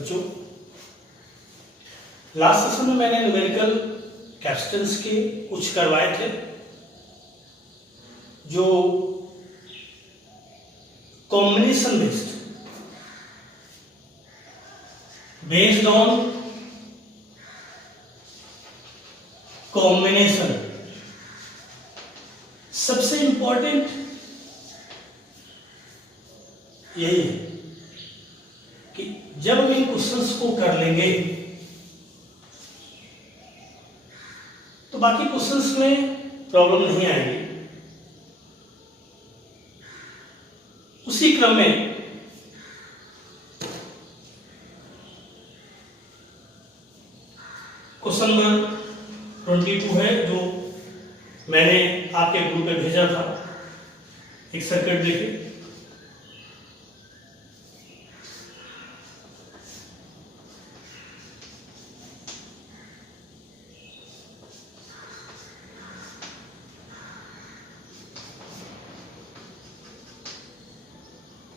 बच्चों, last session में मैंने न्यूमेरिकल कैपेसिटेंस के कुछ करवाए थे जो कॉम्बिनेशन बेस्ड ऑन कॉम्बिनेशन। सबसे इंपॉर्टेंट यही है कि जब हम इन क्वेश्चंस को कर लेंगे तो बाकी क्वेश्चंस में प्रॉब्लम नहीं आएगी। उसी क्रम में क्वेश्चन नंबर 22 है जो मैंने आपके ग्रुप में भेजा था। एक सर्किट देखिए,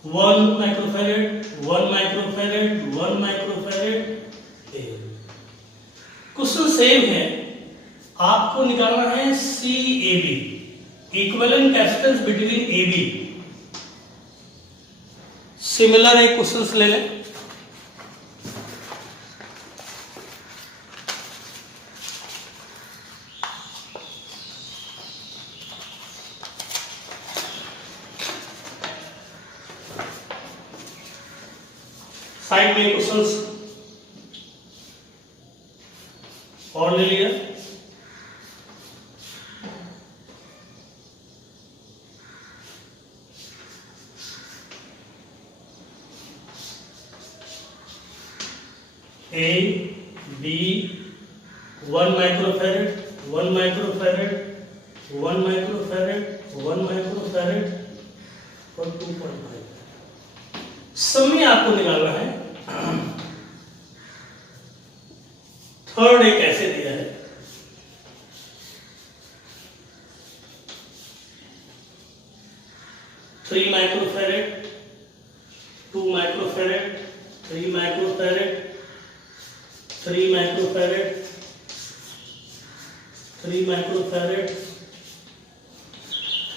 one microfarad, 1 microfarad, 1 microfarad. Question same है, आपको निकालना है C A B, equivalent capacitance between A B. Similar एक क्वेश्चन ले लें। साइड में क्वेश्चंस और ले लिया। A B 1 microfarad, 1 microfarad, 1 microfarad, 1 microfarad और 2.5। सब में आपको निकालना है। थर्ड एक ऐसे दिया है, three microfarad, 2 microfarad, 3 microfarad, 3 microfarad, 3 microfarad,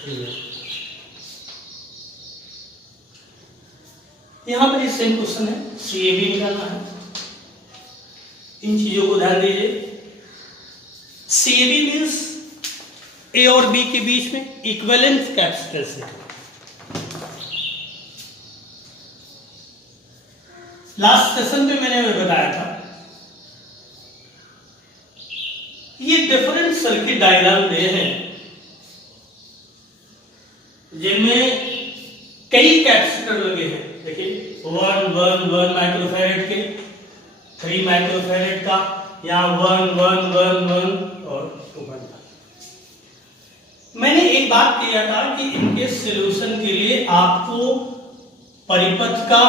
3। यहां पर ये सेम क्वेश्चन है, सी ए बी निकालना है। इन चीजों को ध्यान दीजिए। सी ए बी मीन्स ए और बी के बीच में इक्विवेलेंट कैपेसिटेंस है। लास्ट सेशन में मैंने बताया था ये डिफरेंट सर्किट डायग्राम दिए हैं जिनमें कई कैपेसिटर लगे हैं। देखिए 1 माइक्रोफैरेड के, 3 माइक्रोफैरेड का, यहाँ 1 और 2.5। मैंने एक बात किया था कि इनके सॉल्यूशन के लिए आपको परिपथ का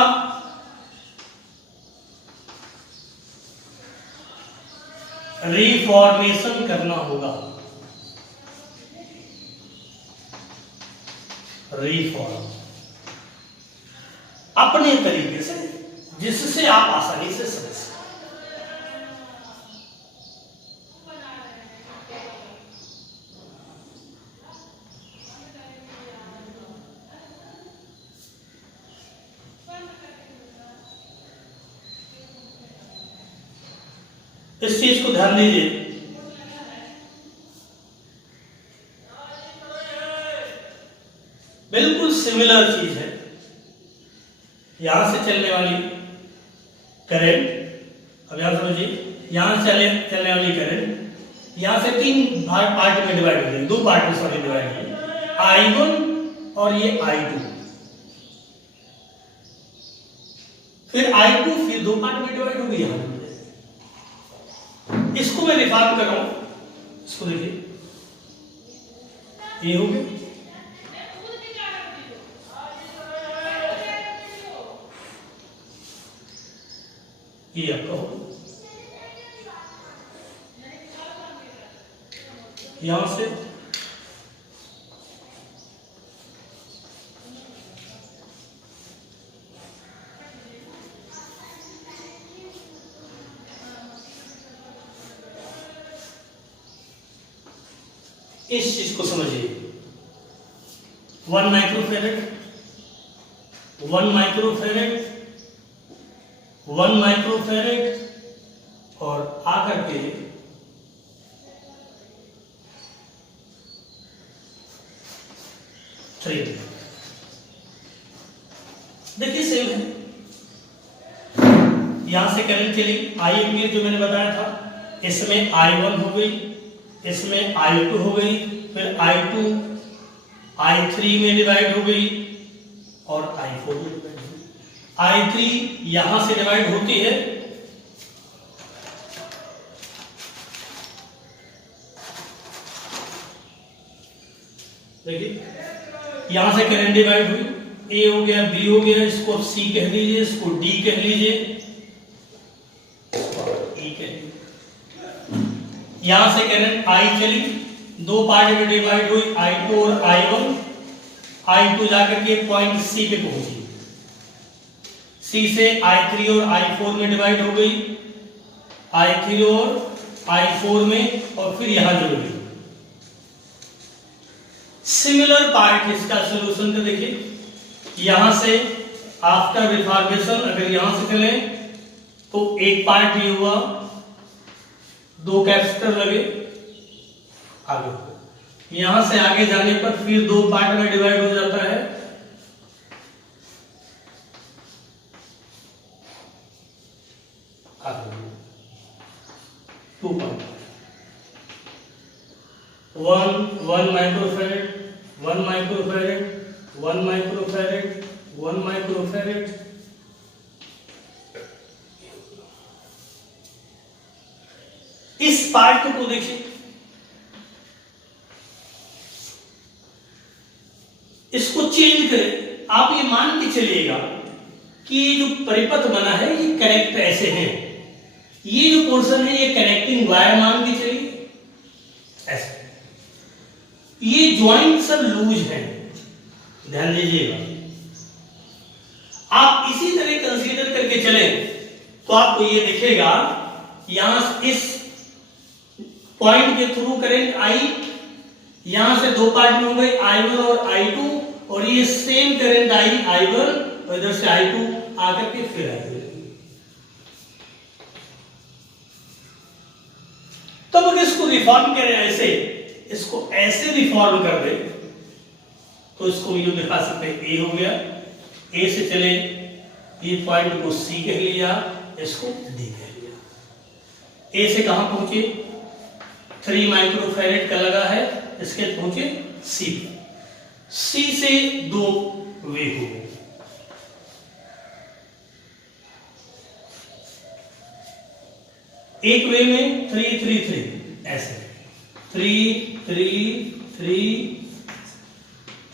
रिफॉर्मेशन करना होगा। रिफॉर्म अपने तरीके से, जिससे आप आसानी से समझ सकें। इस चीज को ध्यान दीजिए। बिल्कुल सिमिलर चीज है। यहां से चलने वाली करंट, अब यहां समझिए, यहां से चलने वाली करंट यहां से 3 पार्ट में डिवाइड हो गई, 2 पार्ट में सॉरी डिवाइड हो गई, I1 और ये I2। फिर I2 फिर 2 पार्ट में डिवाइड हो गई। यहां इसको मैं रिफॉर्म कर रहा हूं। इसको देखिए, ये हो गया, ये आपका हो, यहां से इस चीज को समझिए, 1 माइक्रोफेरेड, 1 माइक्रोफेरेड, 1 माइक्रोफेरेड और आकर के 3। देखिए सेम है, यहां से करंट चली I एम्पीयर जो मैंने बताया था, इसमें I1 हो गई, इसमें I2 हो गई, फिर I2 I3 में डिवाइड हो गई और I4 में डिवाइड हो गई। I3 यहां से डिवाइड होती है, देखिए यहां से करंट डिवाइड हुई, A हो गया, B हो गया, इसको आप C कह लीजिए, इसको D कह लीजिए, E कह लीजिए। यहां से करंट I चली, 2 पार्ट में डिवाइड हुई, I2 और I1। I2 जाकर के पॉइंट C पे पहुंची, C से I3 और I4 में डिवाइड हो गई, I3 और I4 में, और फिर यहां जुड़ गई। सिमिलर पार्ट इसका सॉल्यूशन का देखिए, यहां से आफ्टर रिफॉर्मेशन अगर यहां से चलें तो एक पार्ट ये हुआ, 2 कैपेसिटर लगे, आगे यहां से आगे जाने पर फिर 2 पार्ट में डिवाइड हो जाता है, आगे 2 part, 1 microfarad, 1 microfarad, 1 microfarad, 1 microfarad, इस पार्ट को देखिए, इसको चेंज करें, आप ये मान के चलिएगा कि ये जो परिपथ बना है ये कनेक्ट ऐसे हैं, ये जो पोर्शन है ये कनेक्टिंग वायर मान के चलिए ऐसे, ये ज्वाइंट सब लूज है, ध्यान दीजिएगा। आप इसी तरह कंसीडर करके चले तो आपको ये दिखेगा, यहां इस पॉइंट के थ्रू करंट I, यहां से 2 पार्ट में हो गए I1 और I2, और ये सेम करंट I1 और इधर से I2 आकर के फिर I2। तब अगर इसको रिफॉर्म करें ऐसे, इसको ऐसे रिफॉर्म कर दे तो इसको ये दिखा सकते हैं, A हो गया, A से चले, ये पॉइंट को C कह लिया, इसको D कह लिया। A से कहां पहुंचे, 3 माइक्रोफेरेड का लगा है, इसके पहुंचे C, C से 2 वे हो गए, एक वे में 3 3 3 ऐसे 3 3 3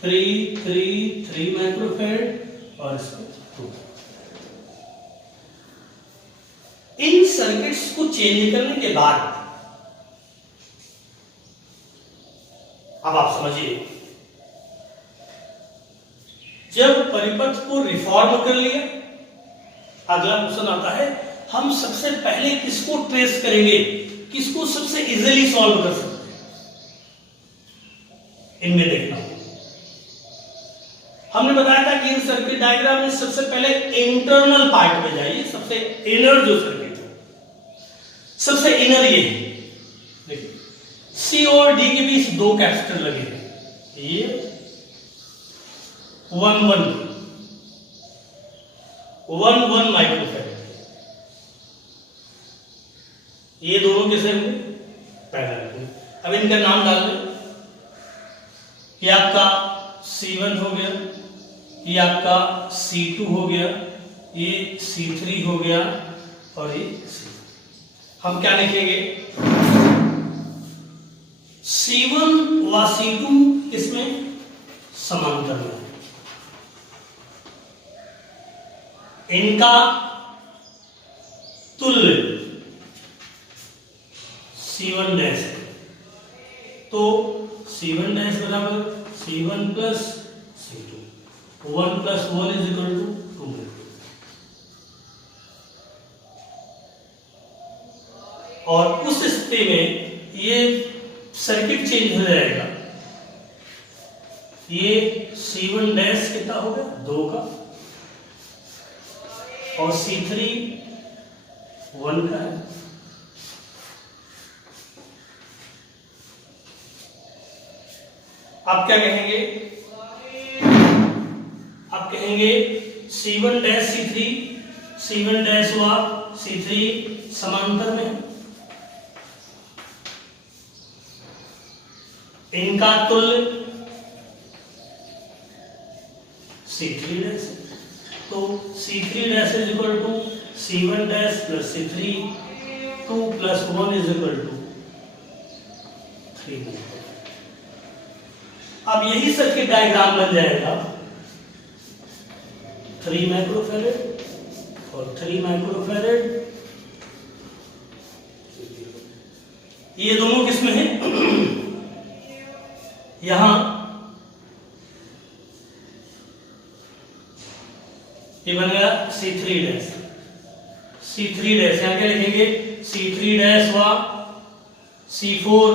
3 3 3 माइक्रोफेरेड और इसको 2। इन सर्किट्स को चेंज करने के बाद अब आप समझिए, जब परिपथ को रिफॉर्म कर लिया, अगला क्वेश्चन आता है, हम सबसे पहले किसको ट्रेस करेंगे, किसको सबसे इजीली सॉल्व कर सकते हैं, इनमें देखना। हमने बताया था कि इन सर्किट डायग्राम में सबसे पहले इंटरनल पार्ट में जाइए, सबसे इनर जो सर्किट है, सबसे इनर ये है, देखिए C और D के बीच 2 कैपेसिटर लगे हैं, ये 1 माइक्रोफेरेड, ये दोनों कैसे होंगे, पैरेलल। अब इनका नाम डाल दें, ये आपका C1 हो गया, ये आपका C2 हो गया, ये C3 हो गया और ये C4। हम क्या लिखेंगे, C1 व C2 इसमें समांतर में, इनका तुल्य C1 डैश, तो C1 डैश बराबर C1 plus C2, 1 plus 1 is equal to 2। और उस स्थिति में ये सर्किट चेंज हो जाएगा। ये C1 डैश कितना हो गया 2 का, और C3 1 का है। आप क्या कहेंगे? आप कहेंगे C1 डैश C1 डैश हुआ C3 समांतर में, इनका तुल्य C3 डैश, तो C3 dash is equal to C1 dash plus C3, 2 plus 1 is equal to 3। अब यही सर्किट डायग्राम बन जाएगा 3 माइक्रोफैरेड और 3 माइक्रोफैरेड। ये दोनों किसमें है? यहां ये बन गया C3 डैश। C3 डैश यहां क्या लिखेंगे? C3 डैश हुआ C4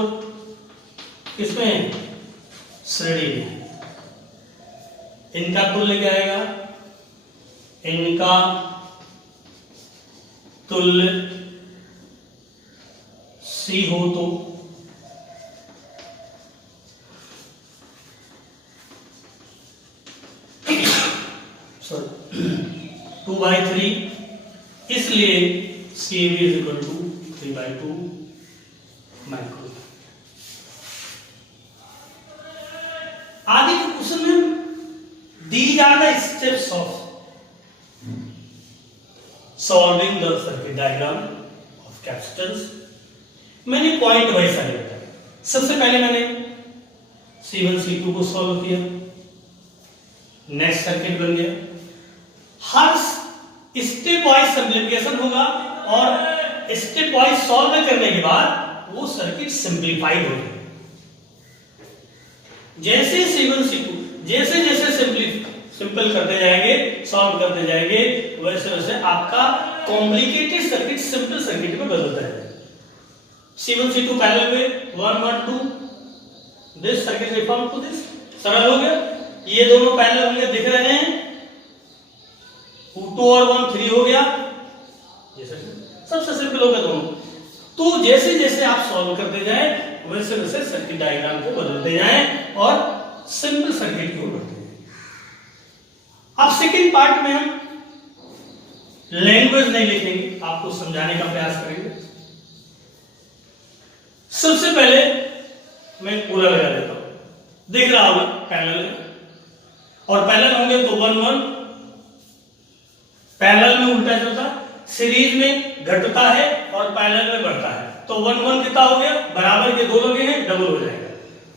किसमें है? श्रेणी में। इनका तुल्य क्या आएगा? इनका तुल्य C हो तो सॉरी 2/3, इसलिए CAB is equal to 3/2 micro. आगे के क्वेश्चन में these are the steps of solving the circuit diagram of capacitors। मैंने पॉइंट वाइज सारे बताए। सबसे पहले मैंने C1 C2 को सॉल्व किया, नेक्स्ट सर्किट बन गया। हर स्टेप वाइज सिंप्लीफिकेशन होगा और स्टेप वाइज सॉल्व करने के बाद वो सर्किट सिंप्लीफाइड हो जाएगा। जैसे C1 C2 जैसे जैसे सिंपल करते जाएंगे, सॉल्व करते जाएंगे, वैसे वैसे आपका कॉम्प्लिकेटेड सर्किट सिंपल सर्किट में बदलता है। C1 C2 पैरेलल में 1 1 2, this circuit reform to this, सरल हो गया। ये दोनों पैरेलल होंगे, दिख रहे हैं, 2 और 1 3 हो गया। ये सबसे सिंपल हो गया दोनों। तो जैसे जैसे आप सॉल्व करते जाएं वैसे वैसे सर्किट डायग्राम को बदलते जाएं और सिंपल सर्किट की ओर बढ़ते जाएं। अब सेकंड पार्ट में हम लैंग्वेज नहीं लिखेंगे, आपको समझाने का प्रयास करेंगे। सबसे पहले मैं पूरा लगा देता हूं, दिख रहा होगा पैरेलल है, और पैरेलल होंगे तो 1 1, पैरेलल में उल्टा चलता, सीरीज में घटता है और पैरेलल में बढ़ता है। तो 1 1 कितना हो गया? बराबर के 2 लगे हैं, डबल हो जाएगा।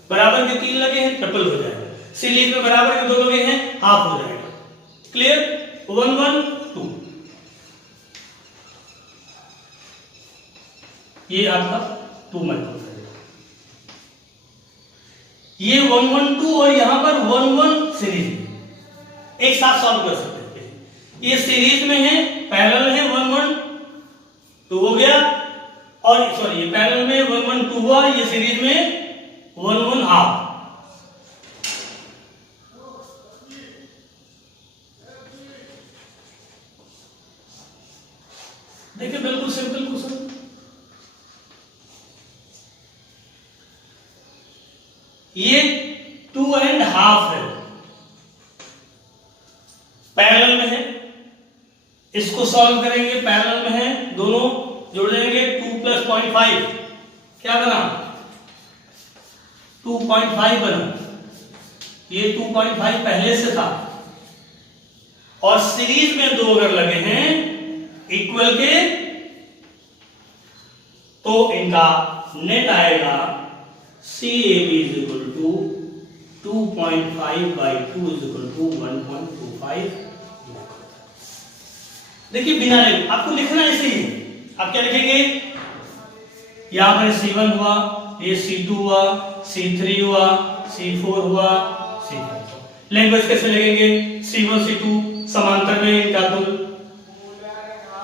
बराबर के 3 लगे हैं, ट्रिपल हो जाएगा। सीरीज में बराबर के 2 लगे हैं, हाफ हो जाएगा। क्लियर? 1 1 2, ये आपका 2 माइक्रोफैरेड। ये 1 1 2 और यहां पर 1 1 सीरीज एक साथ सॉल्व कर सकते हैं। ये सीरीज में है, पैरेलल है, 1 1 2 हो गया, और सॉरी ये पैरेलल में 1 1 2 हुआ, ये सीरीज में 1 1 हाफ। देखिए बिल्कुल सिंपल क्वेश्चन। ये 2 एंड हाफ है, पैरेलल में है, इसको सॉल्व करेंगे, पैरेलल में है, दोनों जोड़ देंगे, 2 प्लस 0.5 क्या बना? 2.5 बना। ये 2.5 पहले से था, और सीरीज में 2 अगर लगे हैं इक्वल के, तो इनका नेट आएगा CAB is equal to 2.5 by 2 is equal to 1.25। देखिए बिना लिख, आपको लिखना ऐसे ही। आप क्या लिखेंगे? यहां पर C1 हुआ, ये C2 हुआ, C3 हुआ, C4 हुआ, C5। लैंग्वेज कैसे लिखेंगे? C1 C2 समांतर में इनका तुल्य,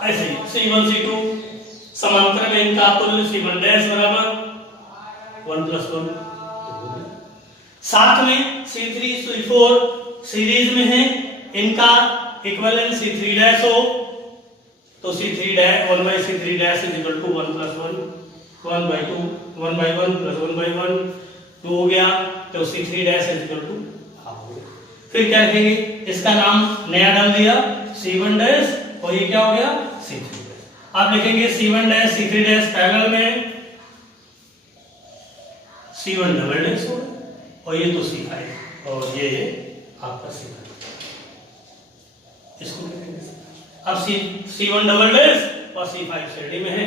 ऐसे ही C1 C2 समांतर में इनका तुल्य, C1 डैश बराबर 1+1 साथ में C3 C4 सीरीज में है, इनका इक्विवेलेंट C3' हो तो C3' 1/C3' = 1+1 1/2 1/1 + 1/1 2 हो गया, तो C3' = हाफ हो गया। फिर क्या लिखेंगे, इसका नाम नया डाल दिया C1' और ये क्या हो गया C3'। आप लिखेंगे C1' C3' पैरेलल में C1" हो और ये तो C5 और ये आपका C5, इसको लिखेंगे। अब C1" और C5 रेडी में है,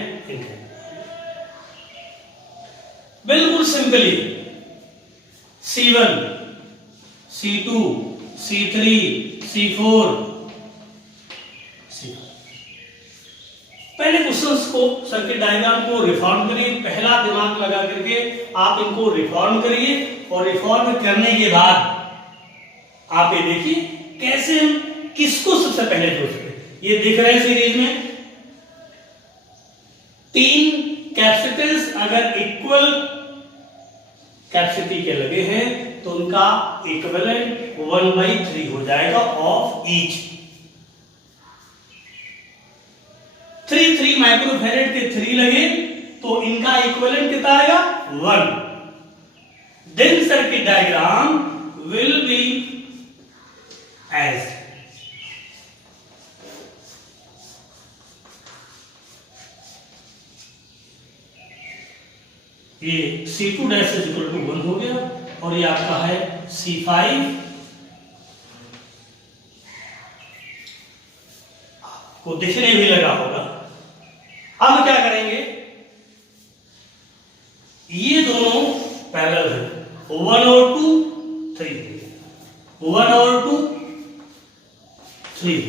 बिल्कुल simply C1 C2 C3 C4 C5। पहले क्वेश्चंस को, सर्किट डायग्राम को रिफॉर्म करिए, पहला दिमाग लगा करके आप इनको रिफॉर्म करिए और रिफॉर्म करने के बाद आप ये देखिए कैसे हम किसको सबसे पहले जोड़ सकते हैं। ये दिख रहे हैं सीरीज में 3 कैपेसिटेंस अगर इक्वल कैपेसिटी के लगे हैं तो उनका इक्विवेलेंट 1/3 हो जाएगा ऑफ ईच। 3 माइक्रोफैरेड के 3 लगे तो इनका इक्विवेलेंट कितना आएगा 1। Then circuit diagram will be as ये C2' = 1 हो गया और ये आपका है C5 को दिखने भी लगा होगा। अब क्या करेंगे, ये दोनों पैरेलल है 1 और 2 3 1 और 2 3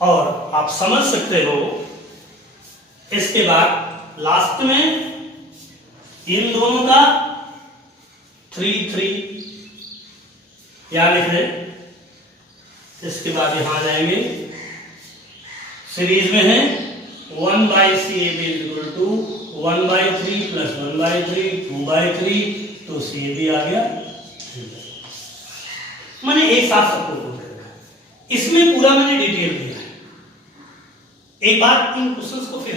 और आप समझ सकते हो इसके बाद लास्ट में इन दोनों का 3 3 यहां लिख रहे, इसके बाद यहां आ जाएंगे सीरीज में है 1/CAB = 1/3 + 1/3 2/3 तो CAB आ गया 3। मैंने एक साथ सबको कर रखा है, इसमें पूरा मैंने डिटेल दिया है। एक बार इन क्वेश्चंस को फिर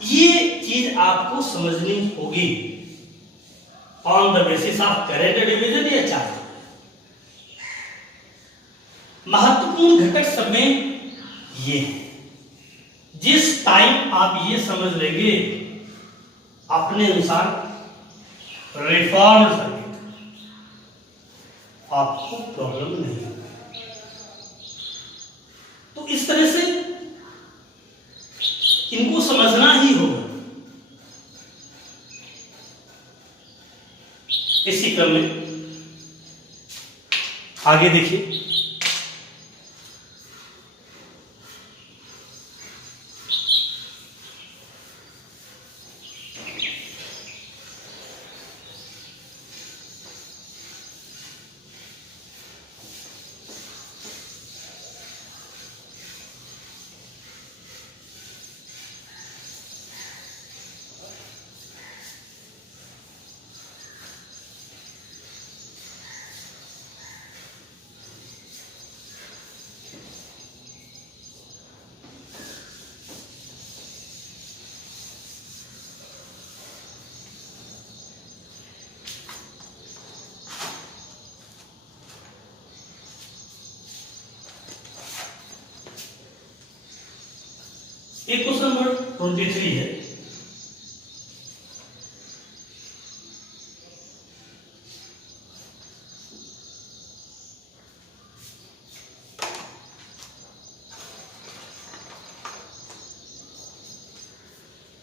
ये चीज आपको समझनी होगी on the basis of current division या चार्ज। महत्वपूर्ण घटक सब में ये है, जिस टाइम आप ये समझ लेंगे अपने अनुसार रिफॉर्म सर्किट आपको प्रॉब्लम नहीं होगी। तो इस तरह से इनको समझना ही होगा। इसी क्रम में आगे देखिए, एक क्वेश्चन नंबर 23 है।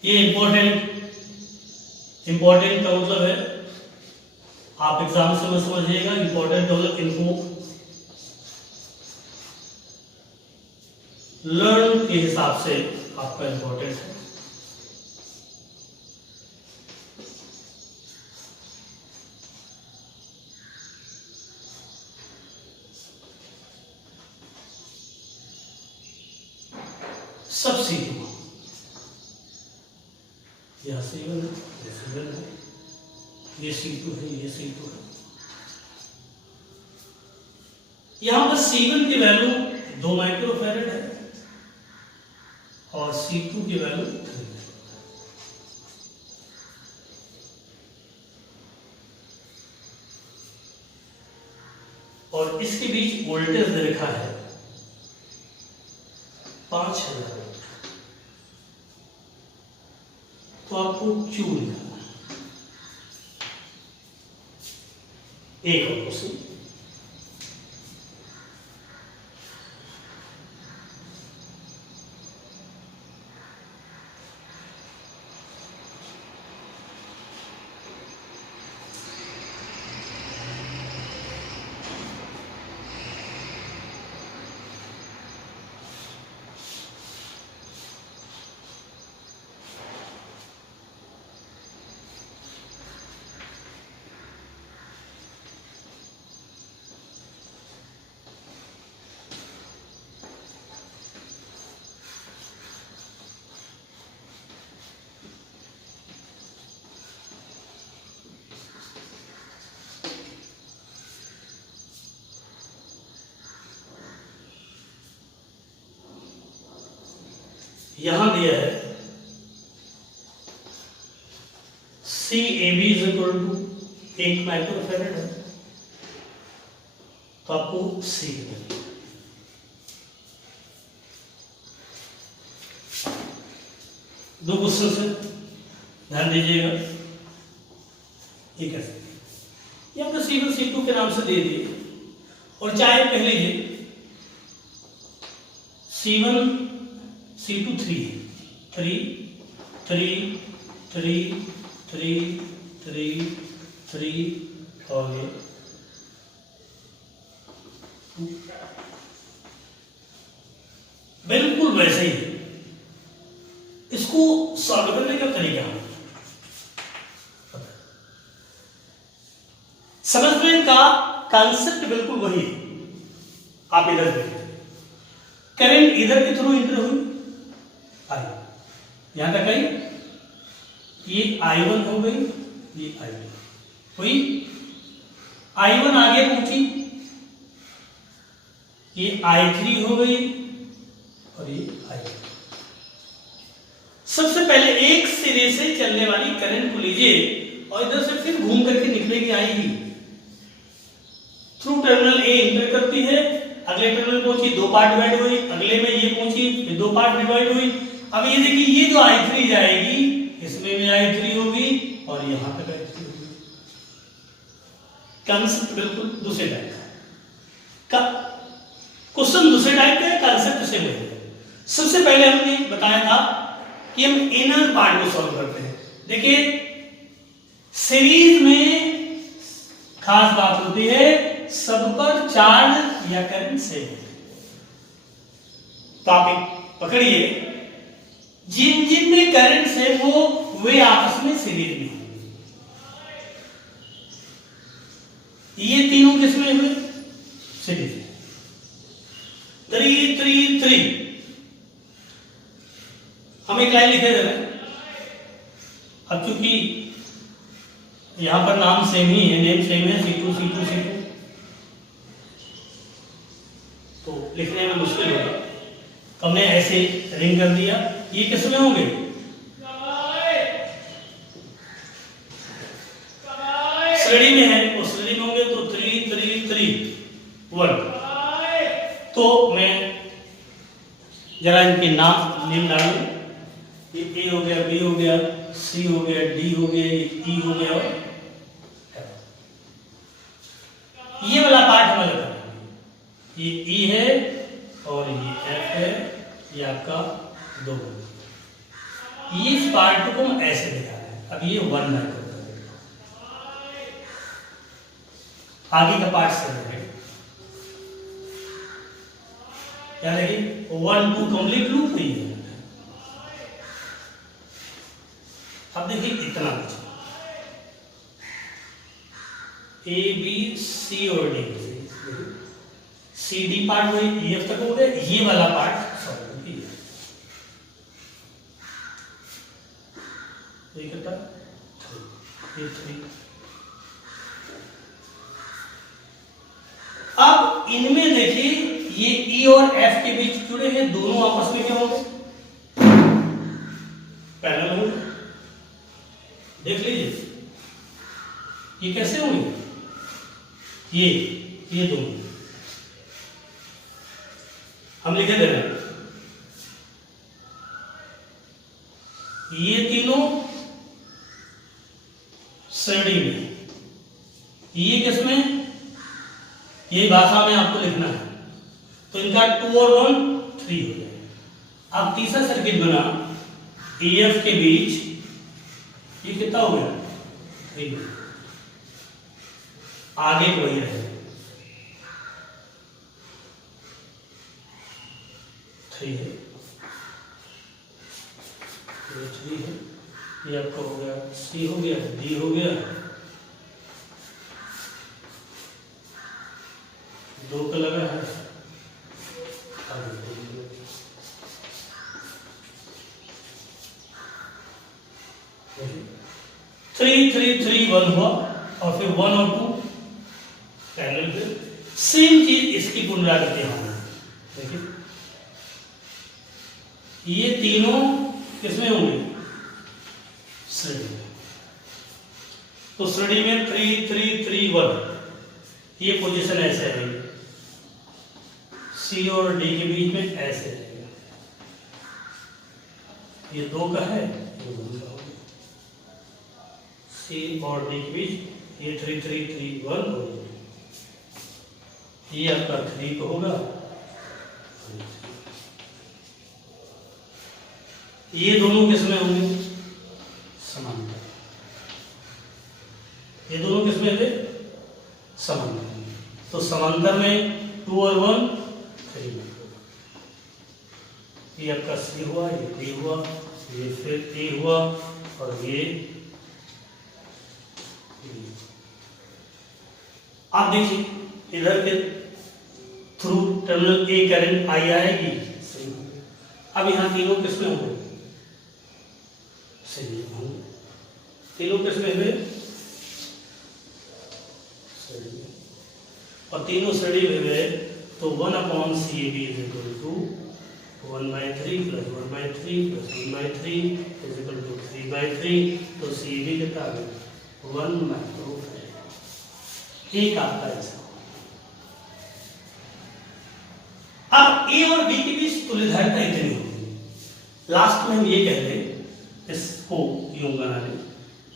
ये इंपॉर्टेंट का मतलब है, आप एग्जाम से मत समझिएगा, इंपॉर्टेंट मतलब इनको लर्न के हिसाब से आपका इंपॉर्टेंट है। सब C2 यह C1 है, ये C1 है, ये C2 है, ये C2 है। यहां पर C1 की वैल्यू 2 माइक्रोफैरड है और C2 की वैल्यू 3 है। और इसके बीच वोल्टेज दे रखा है 5000। तो आपको Q निकालना है, एक और क्वेश्चन। यहां दिया है CAB is equal to 1 microfarad है, तो आपको C मिलेगा। दो क्वेश्चन से ध्यान दीजिएगा, ये कैसे ये आपने C1 C2 के नाम से दे दिए। और चाहे कह लीजिए C1 C2 3 3 3 3 3 3 3 और ये 2। बिल्कुल वैसे ही इसको सॉल्व करने का तरीका समझने का कॉन्सेप्ट बिल्कुल वही है। आप इधर देखिए, करंट इधर के थ्रू इंटर हुई आई, यहां तक आई, ये I1 हो गई, ये I2 हुई, I1 आगे पहुंची, ये I3 हो गई और ये I2। सबसे पहले एक सिरे से चलने वाली करंट को लीजिए और इधर से फिर घूम करके निकलेगी आएगी, थ्रू टर्मिनल ए इंटर करती है, अगले टर्मिनल पहुंची, 2 पार्ट डिवाइड हुई, अगले में ये पहुंची, फिर 2 पार्ट डिवाइड हुई। अब ये देखिए, ये जो I3 जाएगी इसमें भी I3 होगी और यहां तक I3 होगी। कांसेप्ट बिल्कुल दूसरे टाइप का, क्वेश्चन दूसरे टाइप का है, कांसेप्ट सेम है। सबसे पहले हमने बताया था कि हम इनर पार्ट को सॉल्व करते हैं। देखिए सीरीज में खास बात होती है, सब पर चार्ज या करंट सेम होते हैं। तो आप पकड़िए, जिन जिन में करंट सेम हो वे आपस में सीरीज में हो। ये तीनों किसमें हुए? सीरीज में। 3 3 3 हम एक लाइन लिखे दे रहे हैं। अब चूंकि यहां पर नाम सेम ही है, नेम सेम है, C2 C2 C2, तो लिखने में मुश्किल होगा, तो हमने ऐसे रिंग कर दिया। ये किसमें होंगे? श्रेणी में है, और श्रेणी में होंगे तो 3 3 3 1। तो मैं जरा इनके नाम नेम डालूं। ये A हो गया, B हो गया, C हो गया, D हो गया, E हो गया और ये वाला पार्ट हम अलग करेंगे। ये E है और ये F है, ये आपका 2। ये इस पार्ट को हम ऐसे दिखा रहे हैं। अब ये 1 माइक्रोफैरड, आगे का पार्ट से है क्या? देखिए 1 2 कंप्लीट लूप हुई है। अब देखिए इतना A B C और D, C D पार्ट हुई, E F तक हो गया, ये वाला पार्ट सॉल्व किया। तो ये कितना 3, ये 3। अब इनमें देखिए ये ई और एफ के बीच जुड़े हैं, दोनों आपस में क्या होंगे, पैरेलल होंगे। देख लीजिए ये कैसे होंगे, ये दोनों हम लिखे दे रहे हैं, ये तीनों श्रेणी में, ये किसमें, ये भाषा में आपको लिखना है, तो इनका 2 और 1 3 हो जाएगा। अब तीसरा सर्किट बना EF के बीच, ये कितना हो गया 3, आगे वही रहेगा 3 है, ये 3 है, ये आपका हो गया C हो गया, D हो गया, 2 का लगा है, 3 3 3 1 हुआ, और फिर 1 और 2 पैरेलल पे। सेम चीज इसकी पुनरावृत्ति होगी। देखिए ये तीनों किसमें होंगे, श्रेणी में। तो श्रेणी में 3 3 3 1, ये पोजीशन ऐसे आएगी, C और D के बीच में ऐसे रहेगा, ये 2 का है, ये 1 का होगा, C और D के बीच ये 3 3 3 1 हो जाएगा, ये आपका 3 का होगा, ये दोनों किसमें होंगे, समांतर, ये दोनों किसमें थे, समांतर। तो समांतर में 2 और 1 3, ये आपका C हुआ, ये D हुआ, ये फिर A हुआ, और ये आप देखिए इधर के through terminal A current I आएगी, अब यहां तीनों किसमें होंगे, सही होंगे, तीनों किसमें हुए, और तीनों श्रेणी में हुए, तो 1/CAB is equal to 1/3 plus 1/3 plus 1/3 is equal to 3/3, तो CAB कितना आ गया 1 माइक्रोफैरड। एक आपका ऐसा। अब A और B के बीच तुल्यधारिता इतनी होगी, लास्ट में हम ये कहते हैं, इसको यूं बना लें,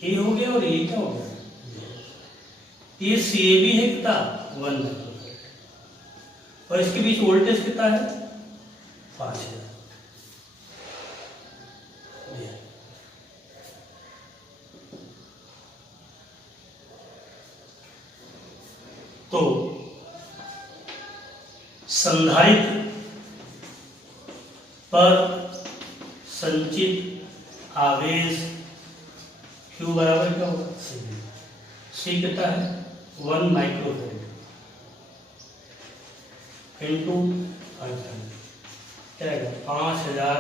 A हो गया और ये क्या हो गया, ये CAB है कितना 1 माइक्रोफैरड, और इसके बीच वोल्टेज कितना है 5000। तो संधारित्र पर संचित आवेश Q बराबर क्या होगा, C कितना है 1 माइक्रोफैरड इंटू 500, क्या है 5000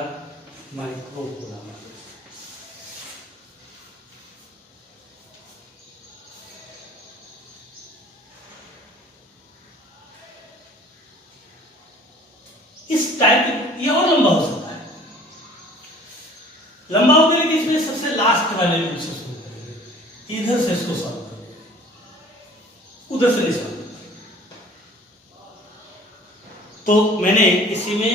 माइक्रोकूलम। इस टाइप ये और लंबा हो सकता है, लंबा होने के लिए इसमें सबसे लास्ट वाले रूप से शुरू करेंगे, इधर से इसको सॉल्व करेंगे, उधर से नहीं सॉल्व। तो मैंने इसी में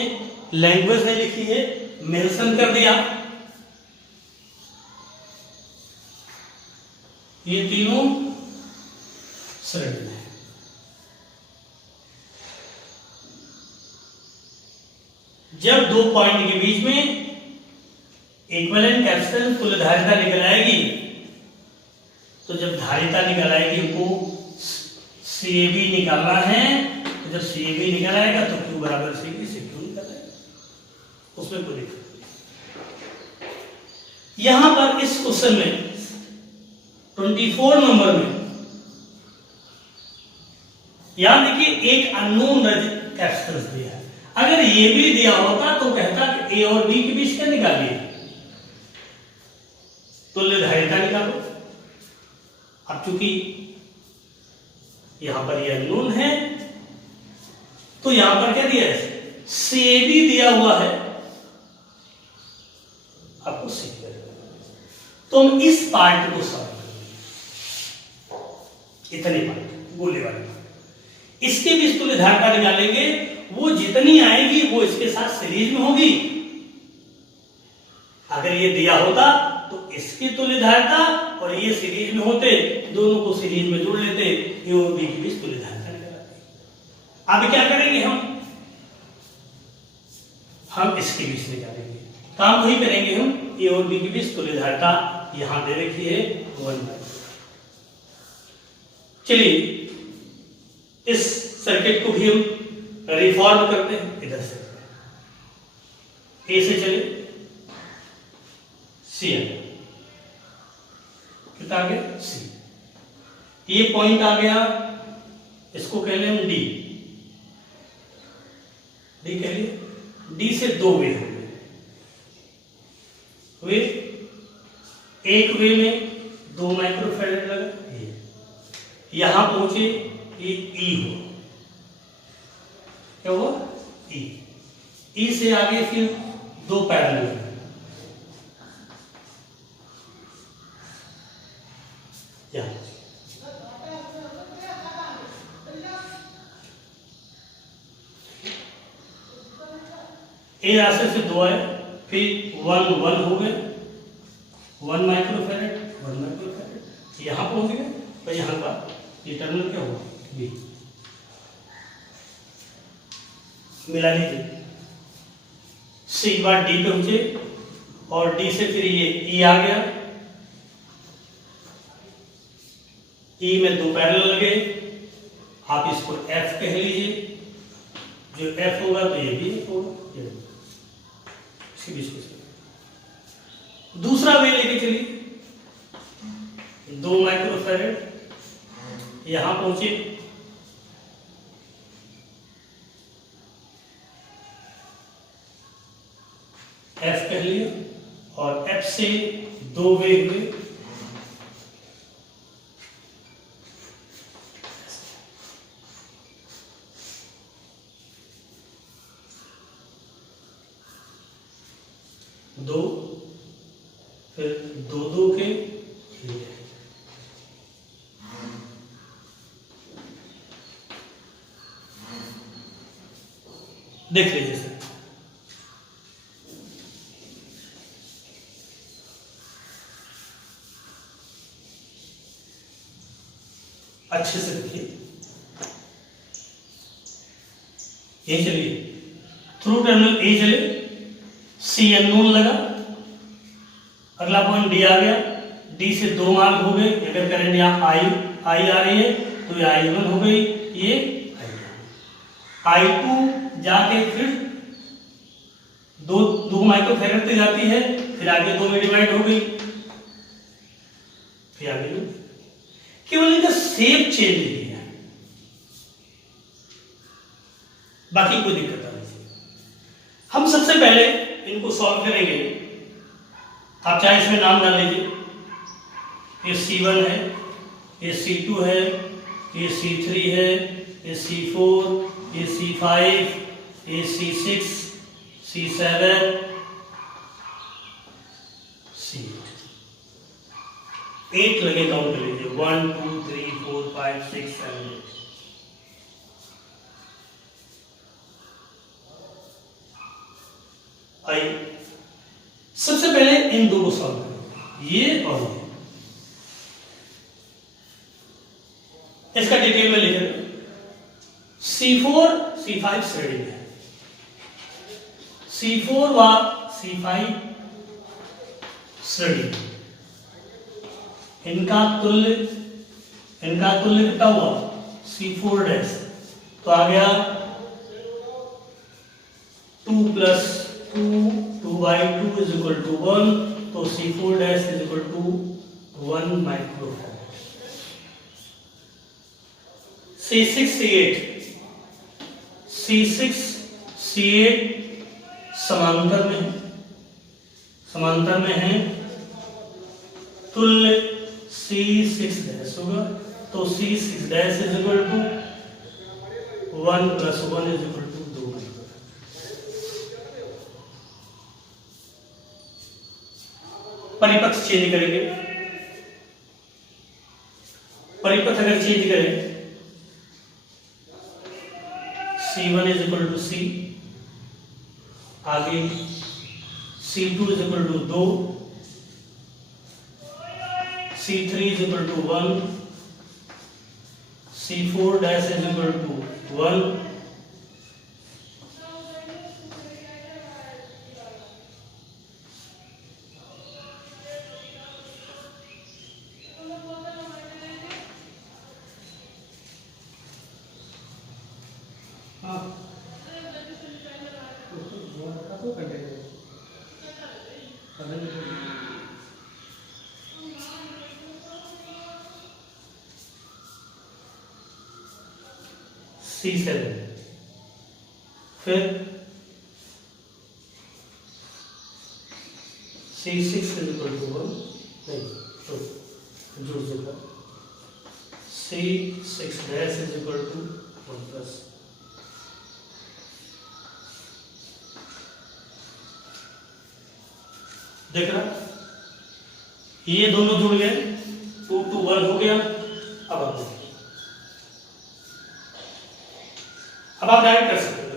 लैंग्वेज में लिखी है, मेंशन कर दिया, ये तीनों श्रेणी है। जब 2 पॉइंट के बीच में इक्विवेलेंट कैपेसिटेंस कुल धारिता निकल आएगी, तो जब धारिता निकल आएगी हमको CAB निकालना है, तो जब CAB निकल आएगा तो Q बराबर CB से Q निकल आएगा, उसमें कोई दिक्कत नहीं। यहां पर इस क्वेश्चन में 24 नंबर में याद देखिए एक अननोन कैपेसिटेंस दिया है, अगर ये भी दिया होता तो कहता कि A और B के बीच क्या निकालिए तुल्य चूंकि यहां पर ये अननोन है तो यहां पर क्या दिया है, CAB दिया हुआ है, आपको सी तो हम इस पार्ट को सॉल्व करेंगे, इतने पार्ट बोलने वाले इसके बीच तुल्य धारता निकालेंगे, वो जितनी आएगी वो इसके साथ सीरीज में होगी। अगर ये दिया होता तो इसकी तुल्य धारता और ये सीरीज में होते, दोनों को सीरीज में जोड़ लेते, ए और बी के बीच तुल्य धारता निकालते। अब क्या करेंगे हम इसके बीच निकालेंगे, काम वही करेंगे हम, ए और बी के बीच तुल्य धारता यहां दे रखी है 1/। चलिए इस सर्किट को भी हम रिफॉर्म करते हैं, इधर से ए से चले सी कितना आ गया सी, ये पॉइंट आ गया, इसको कह लें हम डी कह लिए, डी से दो वे हो गए, वे एक वे में 2 माइक्रोफैराड लगा, यहां पहुंचे ये ई हो, क्या हुआ ई से आगे फिर 2 पैरेलल, ए रास्ते से 2 आए, फिर 1 हो गए, 1 माइक्रोफैराड यहां पहुंच गए, तो यहां का ये टर्मिनल क्या हुआ बी, मिला लीजिए, सी एक बार डी पे पहुंचे और डी से फिर ये ई आ गया, ई में 2 पैरेलल लगे, आप इसको एफ कह लीजिए, जो एफ होगा तो ये भी होगा, इसके बीच में दूसरा वे लेके चलिए, 2 माइक्रोफैराड यहां पहुंचे, एफ कह लिए और एफ से 2 वे हुए, दो फिर 2 के देख लीजिए सर, अच्छे से देखिए, ये चलिए थ्रू टर्मिनल ए चले, सी अननोन लगा, अगला पॉइंट डी आ गया, डी से 2 मार्क हो गए, अगर करंट यहाँ आई आ रही है तो ये I1 हो गई, ये I2 जाके फिर 2 माइक्रोफैराड तक जाती है, फिर आगे 2 में डिवाइड हो गई, फिर आगे केवल इनका शेप चेंज किया है, बाकी कोई दिक्कत नहीं। हम सबसे पहले इनको सॉल्व करेंगे, आप चाहे इसमें नाम डाल लीजिए, ये C1 है, ये C2 है, ये C3 है, ये C4, ये C5, ये C6, C7, C8, 8 लगे, काउंट कर लीजिए, 1 2 3 4 5 6 7 8। आइए सबसे पहले इन 2 को सॉल्व करें, ये और ये, इसका डिटेल में लिख रहे C4 C5 श्रेणी में है, C4 व C5 श्रेणी, इनका तुल्य कितना हुआ C4 डैश, तो आ गया 2 + 2/2 = 1, तो C4 dash = 1 microfarad. C6 C8 समांतर में है, तुल्य C C6 डैश होगा, तो C6 dash is equal to 1 plus 1 is equal to 2 micro. परिपथ चेंज करेंगे, परिपथ अगर चेंज करें C1 is equal to C, आगे C2 is equal to 2, C3 is equal to 1, C4 dash is equal to 1, C7, फिर C6 is equal to 1, नहीं तो जुड़ जाएगा, C6 dash is equal to 1 plus, देख रहा, ये दोनों जुड़ गए, 2 to 1 हो गया। अब आप देखिए, अब आप डायरेक्ट कर सकते हो,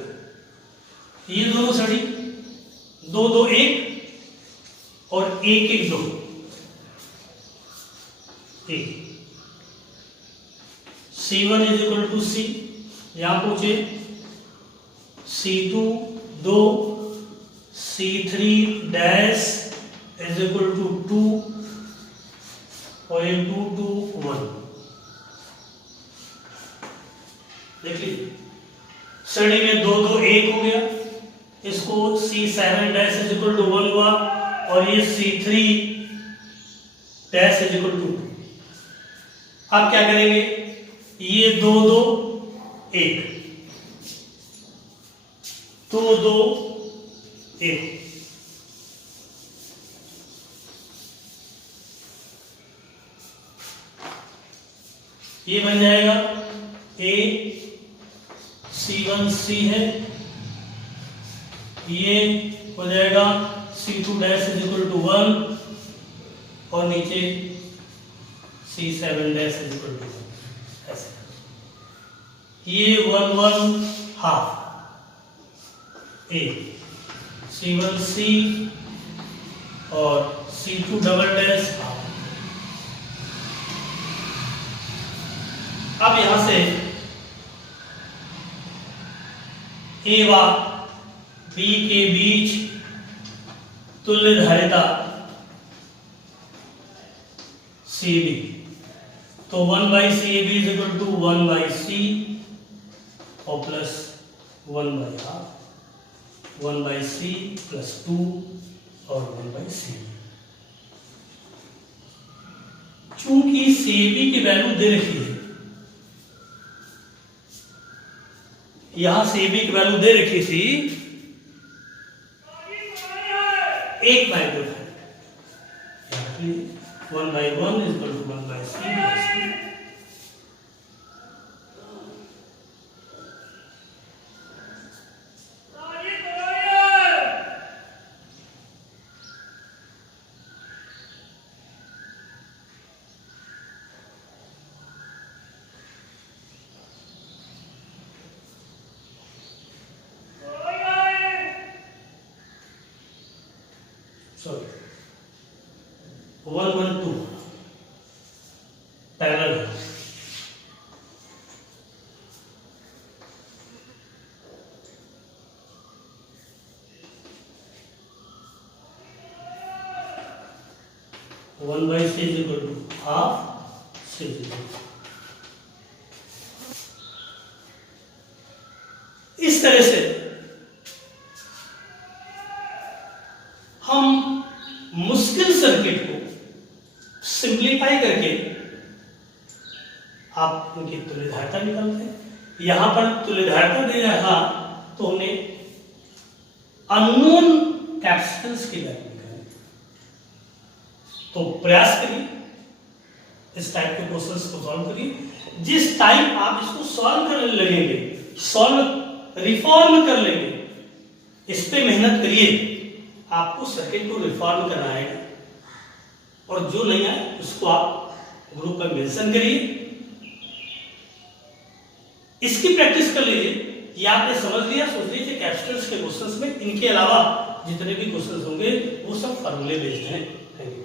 ये दोनों सड़ी 2 2 1 और 1 1 2 1, C1 is equal to C, यहां पूछे C2 2, C3 dash is equal to 2 और ये 2 2 1, देख लीजिए श्रेणी में 2 2 1 हो गया, इसको C7 dash is equal to 1 हुआ और ये C3 dash is equal to 2। आप क्या करेंगे, ये 2 2 1 2 2 1, ये बन जाएगा A C1 C है, ये हो जाएगा C2 dash is equal to 1 और नीचे C7 dash is equal to 1, ऐसे ये 1 1 हाफ A C1 C और C2 डबल डैश हाफ। अब यहां से A व B के बीच तुल्य धारिता CB, तो 1 by CAB is equal to 1 by C और plus 1 by half, 1 by C plus 2 और 1 by C। चूंकि CAB की वैल्यू दे रखी है, यहां CAB की वैल्यू दे रखी थी 1 microfarad, 1 by 1 is equal to 1 by C plus 2। Sorry 1 1 2 parallel है, one by C is equal to half C is equal to. इस तरह से हम मुश्किल सर्किट को सिंप्लीफाई करके आप उनकी तुल्यधारिता निकालते हैं। यहां पर तुल्यधारिता दे रहा तो हमने अननोन कैपेसिटेंस की वैल्यू निकाली, तो प्रयास करिए इस टाइप के क्वेश्चंस को सॉल्व करिए। जिस टाइम आप इसको सॉल्व करने लगेंगे, सॉल्व रिफॉर्म कर लेंगे, इस पे मेहनत करिए। आपको सर्किट को रिफॉर्म करना है, और जो नहीं आए उसको आप ग्रुप में मेंशन करिए, इसकी प्रैक्टिस कर लीजिए। ये आपने समझ लिया, सोच लीजिए कैपेसिटेंस के क्वेश्चंस में इनके अलावा जितने भी क्वेश्चंस होंगे वो सब फॉर्मूले बेस्ड हैं। Thank you.